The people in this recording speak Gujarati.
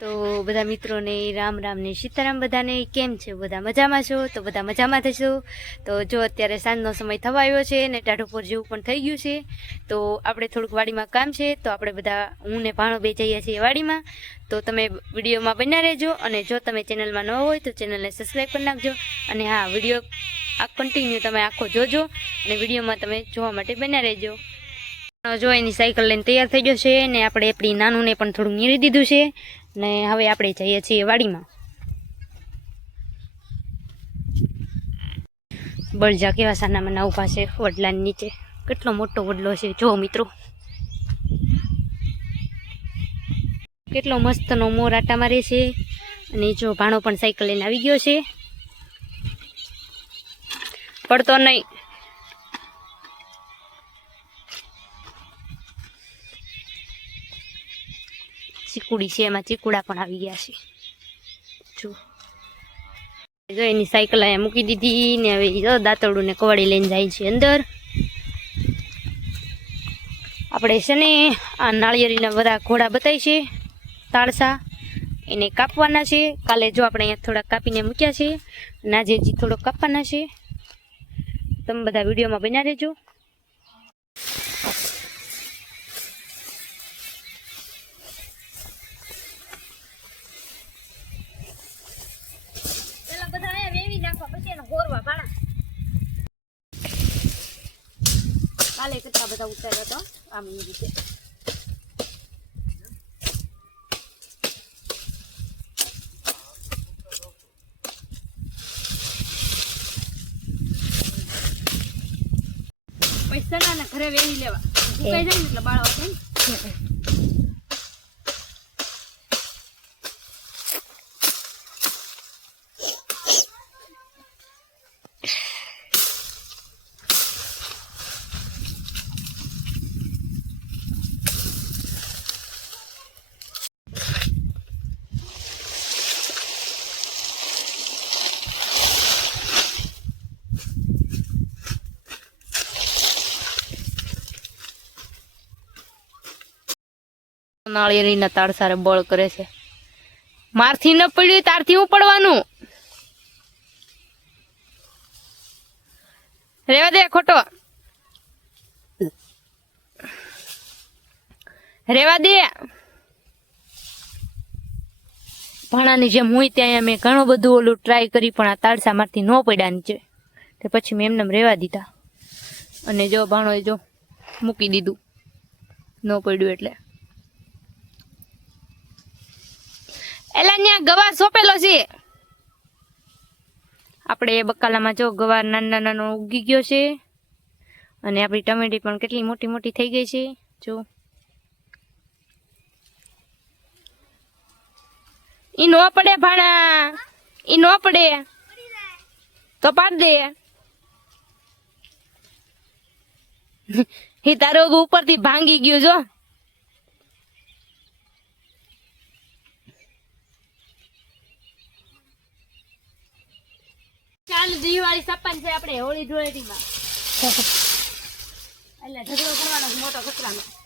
તો બધા મિત્રોને રામ રામ ને સીતારામ બધાને કેમ છે? બધા મજામાં છો? તો બધા મજામાં થશો? તો જો અત્યારે સાંજનો સમય થવા આવ્યો છે ને ટાઢોપોર જેવું પણ થઈ ગયું છે, તો આપણે થોડુંક વાડીમાં કામ છે, તો આપણે બધા હું ને ભાણો બે જઈએ છીએ વાડીમાં. તો તમે વિડીયોમાં બન્યા રહેજો અને જો તમે ચેનલમાં ન હોય તો ચેનલને સબસ્ક્રાઈબ કરી નાખજો અને હા, વીડિયો આ કન્ટિન્યુ તમે આખો જોજો અને વિડીયોમાં તમે જોવા માટે બન્યા રહેજો. જો એની સાયકલ લઈને તૈયાર થઈ ગયો છે ને આપણે આપણી નાનુંને પણ થોડું નીરી દીધું છે. ને હવે આપણે જઈએ છીએ વાડીમાં. બળજા કેવા સાનામાં ના ઊભા છે વડલાની નીચે. કેટલો મોટો વડલો છે, જો મિત્રો. કેટલો મસ્તનો મોર આટા મારે છે. અને જો ભાણો પણ સાયકલ લઈને આવી ગયો છે. પડતો નહીં. ચીકુડી છે, એમાં ચીકુડા પણ આવી ગયા છે. જો. એની સાયકલ અહીંયા મૂકી દીધી ને હવે જો દાંતરડું ને કવાડી લઈને જાય છે અંદર. આપણે છે ને, આ નાળિયેરીના બધા ઘોડા બતાય છે તાળસા એને કાપવાના છે. કાલે જો આપણે અહીંયા થોડાક કાપીને મૂક્યા છે. અને આજે થોડોક કાપવાના છે. તમે બધા વિડીયોમાં બન્યા રહેજો. ગોરવા ભાણા કાલે કેટલા બધા ઉતાર્યા તો આમ એ રીતે. પૈસા ના ને ઘરે વેહી લેવા. સુકાઈ જાય ને એટલે બાળવા થાય ને? નાળિયેરીના તાળ સારે બળ કરે છે. મારથી ન પડ્યું તારથી હું પડવાનું? રેવા દે ખોટો. રેવા દે. ભાણાની જેમ હું ત્યાં મેં ઘણું બધું ઓલું ટ્રાય કરી પણ આ તાળસા મારથી ન પડ્યા નીચે. તે પછી મેં એમને રેવા દીધા. અને જો ભાણોએ જો મૂકી દીધું. ન પડ્યું એટલે. એલા ત્યાં ગવાર સોંપેલો છે. આપણે એ બકાલામાં જો ગવાર નાનો નાનો ઉગી ગયો છે. અને આપણી ટમેટી પણ કેટલી મોટી મોટી થઈ ગઈ છે, જો. ઈ નો પડે ભાણા, ઈ નો પડે. તો પાડ દે. હી તારો ઉપરથી ભાંગી ગયું, જો. ચાલુ દિવાળી સપન છે આપણે હોળી ધૂળેટીમાં. એટલે ઝઘડો કરવાનો મોટો કચરામાં